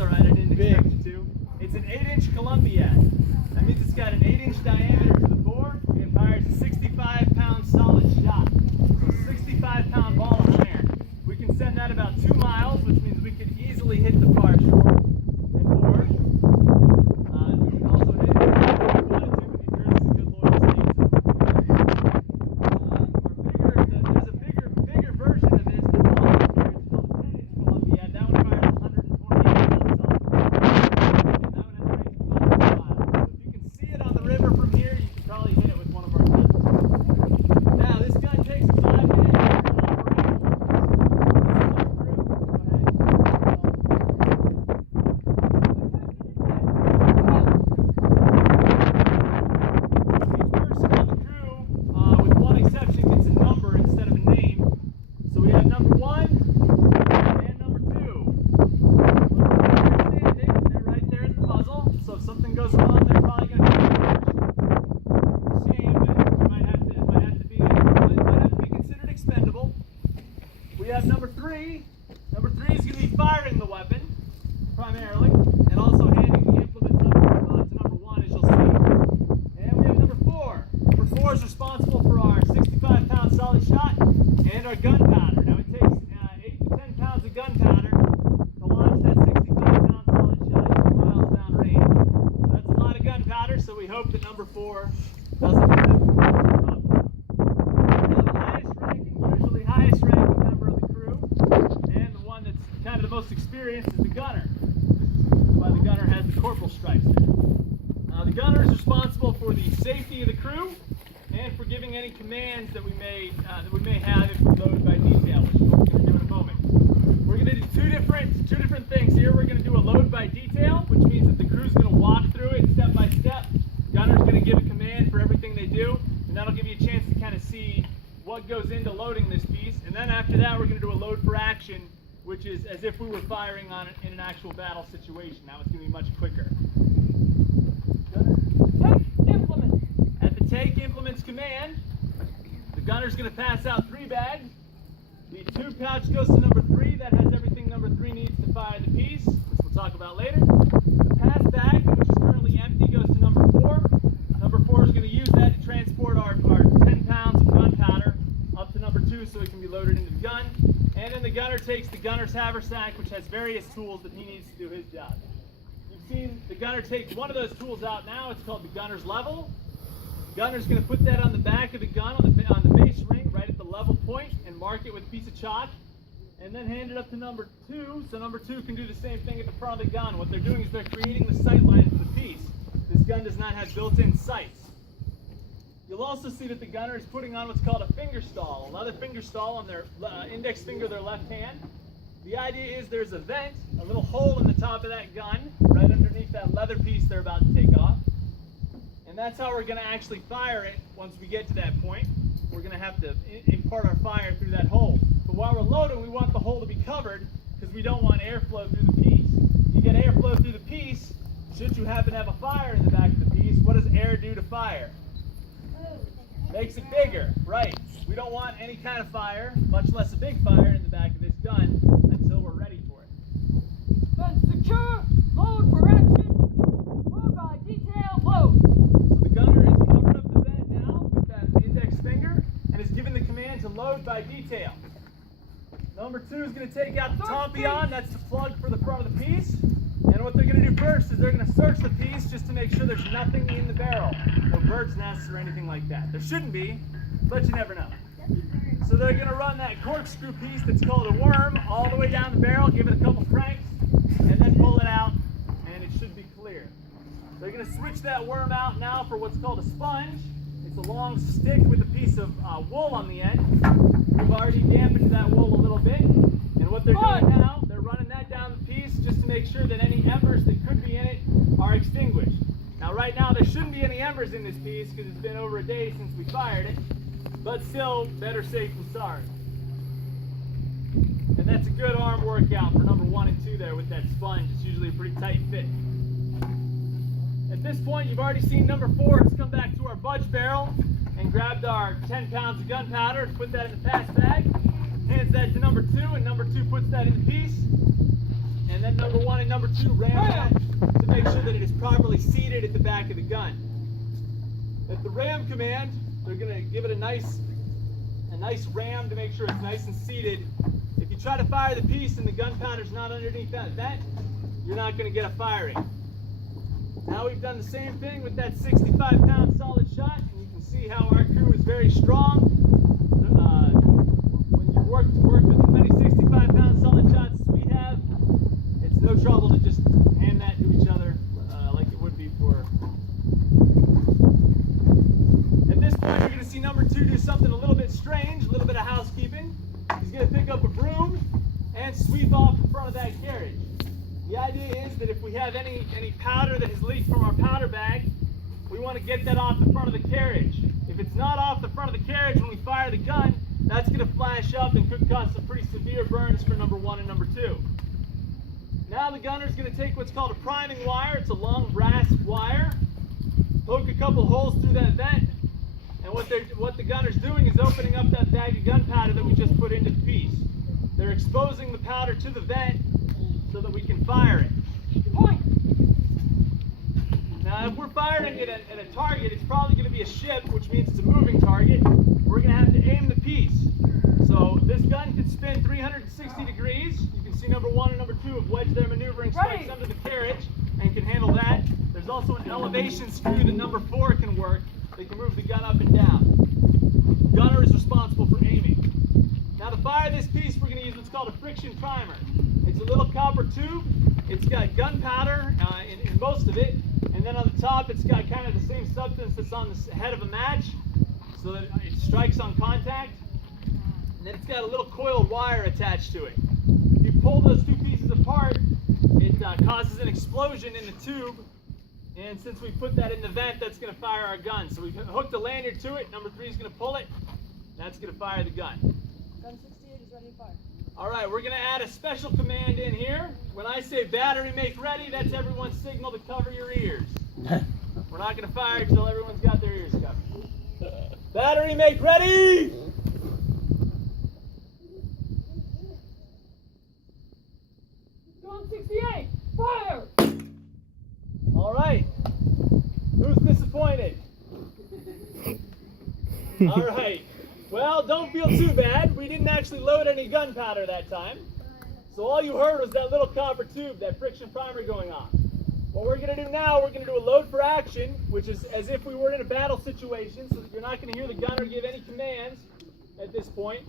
alright, I didn't expect you to. It's an 8-inch Columbiad. That means it's got an 8-inch diameter to the bore. It fires a 65-pound solid shot. So 65-pound ball of iron. We can send that about 2 miles, which means we could easily hit the far shore and bore. We can also hit it if we wanted to. New Jersey's a good loyal state. There's a bigger version of this that's also here. It's called a 10-inch Columbiad. That one fires 128 pounds solid. And that one has a range of about 2 miles. So if you can see it on the river from here, you can probably hit it with one of our guns. Now, this gun takes a 5-man operation. Number three is going to be firing the weapon, primarily, and also handing the implements up to number 1, as you'll see. And we have number 4. Number 4 is responsible for our 65-pound solid shot and our gunpowder. Now, it takes 8 to 10 pounds of gunpowder to launch that 65-pound solid shot 2 miles downrange. So that's a lot of gunpowder, so we hope that number 4 doesn't have to usually highest ranking member of the crew, and the one that's kind of the most experienced is the gunner. That's why the gunner has the corporal stripes there. The gunner is responsible for the safety of the crew and for giving any commands that we may have if we load by detail, which we're going to do in a moment. We're going to do two different things here. We're going to do a load by detail, which means that the crew's going to walk through it step by step. The gunner's going to give a command for everything they do, and that'll give you a chance to kind of see what goes into loading this piece. And then after that, we're going to do a load for action, which is as if we were firing on it in an actual battle situation. Now it's going to be much quicker. Take implements. At the take implements command, the gunner's going to pass out 3 bags. The tube pouch goes to number 3. That has everything number 3 needs to fire the piece, which we'll talk about later. The pass bag, which is currently empty, goes to number 4. Number 4 is going to use that to transport our 10 pounds of gunpowder up to number 2 so it can be loaded into the gun. And then the gunner takes the gunner's haversack, which has various tools that he needs to do his job. You've seen the gunner take one of those tools out now. It's called the gunner's level. The gunner's going to put that on the back of the gun, on the base ring, right at the level point, and mark it with a piece of chalk, and then hand it up to number 2, so number 2 can do the same thing at the front of the gun. What they're doing is they're creating the sight line for the piece. This gun does not have built-in sights. You'll also see that the gunner is putting on what's called a finger stall, a leather finger stall on their index finger of their left hand. The idea is there's a vent, a little hole in the top of that gun, right underneath that leather piece they're about to take off. And that's how we're going to actually fire it once we get to that point. We're going to have to impart our fire through that hole. But while we're loading, we want the hole to be covered because we don't want airflow through the piece. You get airflow through the piece, should you happen to have a fire in the back of the piece, what does air do to fire? Makes it bigger, right. We don't want any kind of fire, much less a big fire in the back of this gun until we're ready for it. Gun secure, load for action, load by detail, load. So the gunner is covered up the vent now with that index finger and is given the command to load by detail. Number 2 is going to take out the tompion, that's the plug for the front of the piece. And what they're going to do first is they're going to search the piece just to make sure there's nothing in the barrel. No bird's nests or anything like that. There shouldn't be, but you never know. So they're going to run that corkscrew piece that's called a worm all the way down the barrel, give it a couple cranks, and then pull it out, and it should be clear. They're going to switch that worm out now for what's called a sponge. It's a long stick with a piece of wool on the end. We've already dampened that wool a little bit. And what they're doing now, they're running that down the piece just to make sure that any embers that could be in it are extinguished. Now right now there shouldn't be any embers in this piece because it's been over a day since we fired it. But still, better safe than sorry. And that's a good arm workout for number 1 and 2 there with that sponge. It's usually a pretty tight fit. At this point, you've already seen number 4. Let's come back to our budge barrel and grabbed our 10 pounds of gunpowder and put that in the pass bag. Hands that to number 2, and number 2 puts that in the piece. And then number 1 and number 2 ram that to make sure that it is properly seated at the back of the gun. At the ram command, they're going to give it a nice ram to make sure it's nice and seated. If you try to fire the piece and the gunpowder's not underneath that vent, you're not going to get a firing. Now we've done the same thing with that 65-pound solid shot, and you can see how our crew is very strong. When you work with as many 65-pound solid shots as we have, it's no trouble to just hand that to each other like it would be for. At this point, you're going to see number 2 do something a little bit strange, a little bit of housekeeping. He's going to pick up a broom and sweep off in front of that carriage. The idea is that if we have any powder that has leaked from our powder bag, we want to get that off the front of the carriage. If it's not off the front of the carriage when we fire the gun, that's going to flash up and could cause some pretty severe burns for number 1 and number 2. Now the gunner is going to take what's called a priming wire. It's a long brass wire. Poke a couple holes through that vent, and what the gunner's doing is opening up that bag of gunpowder that we just put into the piece. They're exposing the powder to the vent so that we can fire it. Point. Now, if we're firing it at a target, it's probably going to be a ship, which means it's a moving target. We're going to have to aim the piece. So this gun can spin 360 degrees. You can see number 1 and number 2 have wedged their maneuvering spikes under the carriage and can handle that. There's also an elevation screw that number 4 can work. They can move the gun up and down. The gunner is responsible for aiming. Now to fire this piece, we're going to use what's called a friction primer. It's a little copper tube. It's got gunpowder in most of it, and then on the top it's got kind of the same substance that's on the head of a match, so that it strikes on contact. And then it's got a little coiled wire attached to it. If you pull those 2 pieces apart, it causes an explosion in the tube, and since we put that in the vent, that's going to fire our gun. So we've hooked a lanyard to it. Number 3 is going to pull it. That's going to fire the gun. Gun 68 is ready to fire. All right, we're going to add a special command in here. When I say battery make ready, that's everyone's signal to cover your ears. We're not going to fire until everyone's got their ears covered. Battery make ready! Gun 68, fire! All right. Who's disappointed? All right. Well, don't feel too bad. We didn't actually load any gunpowder that time. So all you heard was that little copper tube, that friction primer going on. What we're going to do now, we're going to do a load for action, which is as if we were in a battle situation, so that you're not going to hear the gunner give any commands at this point.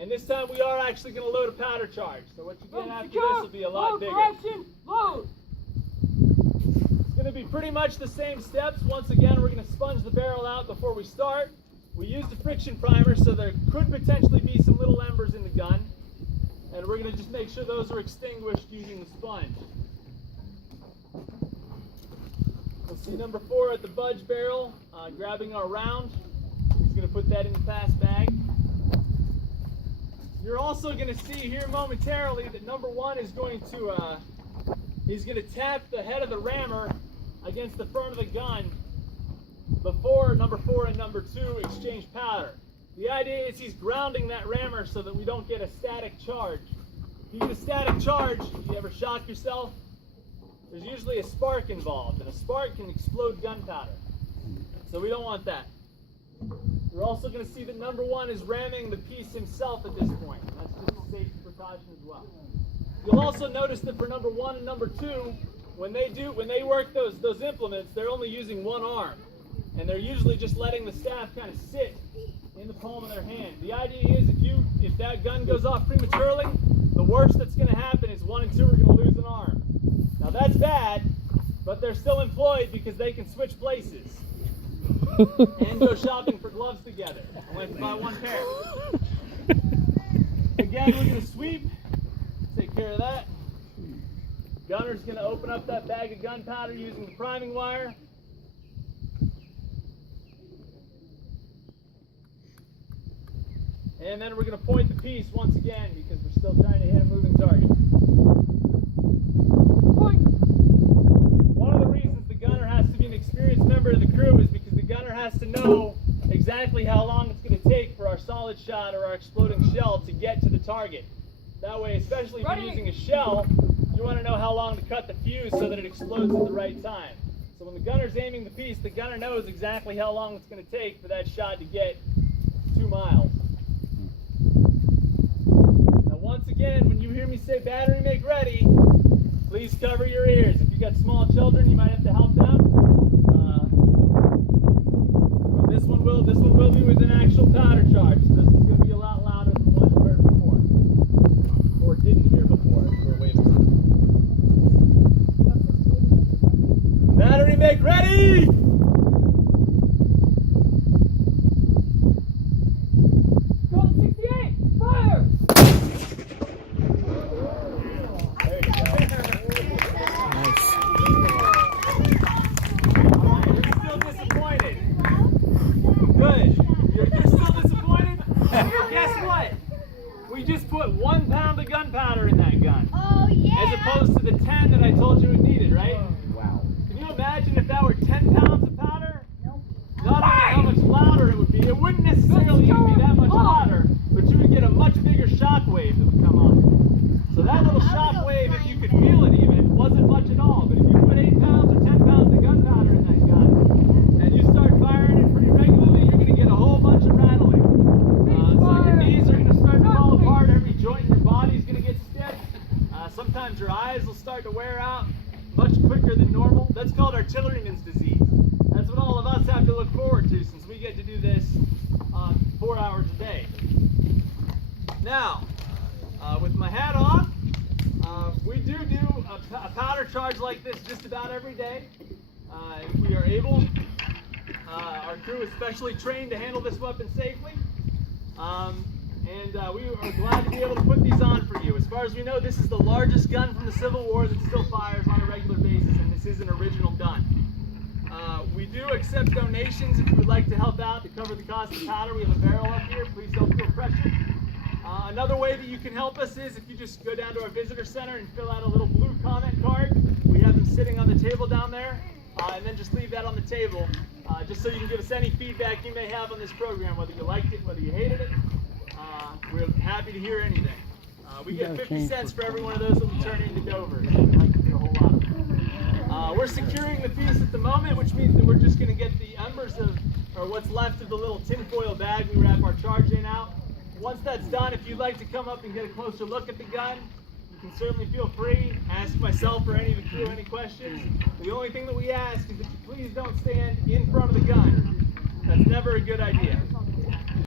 And this time we are actually going to load a powder charge. So what you get after this will be a lot bigger. Load for action, load! It's going to be pretty much the same steps. Once again, we're going to sponge the barrel out before we start. We used a friction primer, so there could potentially be some little embers in the gun. And we're going to just make sure those are extinguished using the sponge. We'll see number 4 at the budge barrel, grabbing our round. He's going to put that in the pass bag. You're also going to see here momentarily that number 1 is going to, he's going to tap the head of the rammer against the front of the gun before number 4 and number 2 exchange powder. The idea is he's grounding that rammer so that we don't get a static charge. If you get a static charge, you ever shock yourself? There's usually a spark involved, and a spark can explode gunpowder. So we don't want that. You're also going to see that number 1 is ramming the piece himself at this point. That's just a safety precaution as well. You'll also notice that for number 1 and number 2, when they work those implements, they're only using one arm. And they're usually just letting the staff kind of sit in the palm of their hand. The idea is if that gun goes off prematurely, the worst that's going to happen is 1 and 2 are going to lose an arm. Now that's bad, but they're still employed because they can switch places and go shopping for gloves together. I went to buy 1 pair. Again, we're going to sweep, take care of that. Gunner's going to open up that bag of gunpowder using the priming wire. And then we're going to point the piece once again because we're still trying to hit a moving target. Point! One of the reasons the gunner has to be an experienced member of the crew is because the gunner has to know exactly how long it's going to take for our solid shot or our exploding shell to get to the target. That way, especially if you're using a shell, you we want to know how long to cut the fuse so that it explodes at the right time. So when the gunner's aiming the piece, the gunner knows exactly how long it's going to take for that shot to get 2 miles. Now once again, when you hear me say battery make ready, please cover your ears. If you've got small children, you might have to help them. This one will be with an actual powder charge. So this is going to be a lot louder than the one you heard before, or didn't hear before. If you were waving. Battery make ready. Code 68, fire! There you go. Nice. You're still disappointed. Good. You're still disappointed? Guess what? We just put 1 pound of gunpowder in that gun. Oh, yeah. As opposed to the 10 that I told you it needed, right? Wow. Can you imagine if that were 10 pounds of powder? Not only how much louder it would be, it wouldn't necessarily even be that much louder, but you would get a much bigger shock wave that would come off. So that little shock wave, if you could feel it even, wasn't much at all. But if you put 8 pounds or 10 pounds of gunpowder in that gun, and you start firing it pretty regularly, you're going to get a whole bunch of rattling. So your knees are going to start to fall apart, every joint in your body is going to get stiff. Sometimes your eyes will start to wear out much quicker than normal. That's called artilleryman's disease. That's what all of us have to look forward to since we get to do this 4 hours a day. Now, with my hat off, we do a powder charge like this just about every day. If we are able, our crew is specially trained to handle this weapon safely. We are glad to be able to put these on for you. As far as we know, this is the largest gun from the Civil War that still fires on a regular basis, and this is an original gun. We do accept donations if you would like to help out to cover the cost of powder. We have a barrel up here. Please don't feel pressured. Another way that you can help us is if you just go down to our visitor center and fill out a little blue comment card. We have them sitting on the table down there, and then just leave that on the table, just so you can give us any feedback you may have on this program, whether you liked it, whether you hated it. We're happy to hear anything. We get 50 cents for every one of those that we turn into Dovers. We'd like to do a whole lot of them. We're securing the piece at the moment, which means that we're just going to get the embers of, or what's left of the little tinfoil bag we wrap our charge in out. Once that's done, if you'd like to come up and get a closer look at the gun, you can certainly feel free. Ask myself or any of the crew any questions. The only thing that we ask is that you please don't stand in front of the gun. That's never a good idea.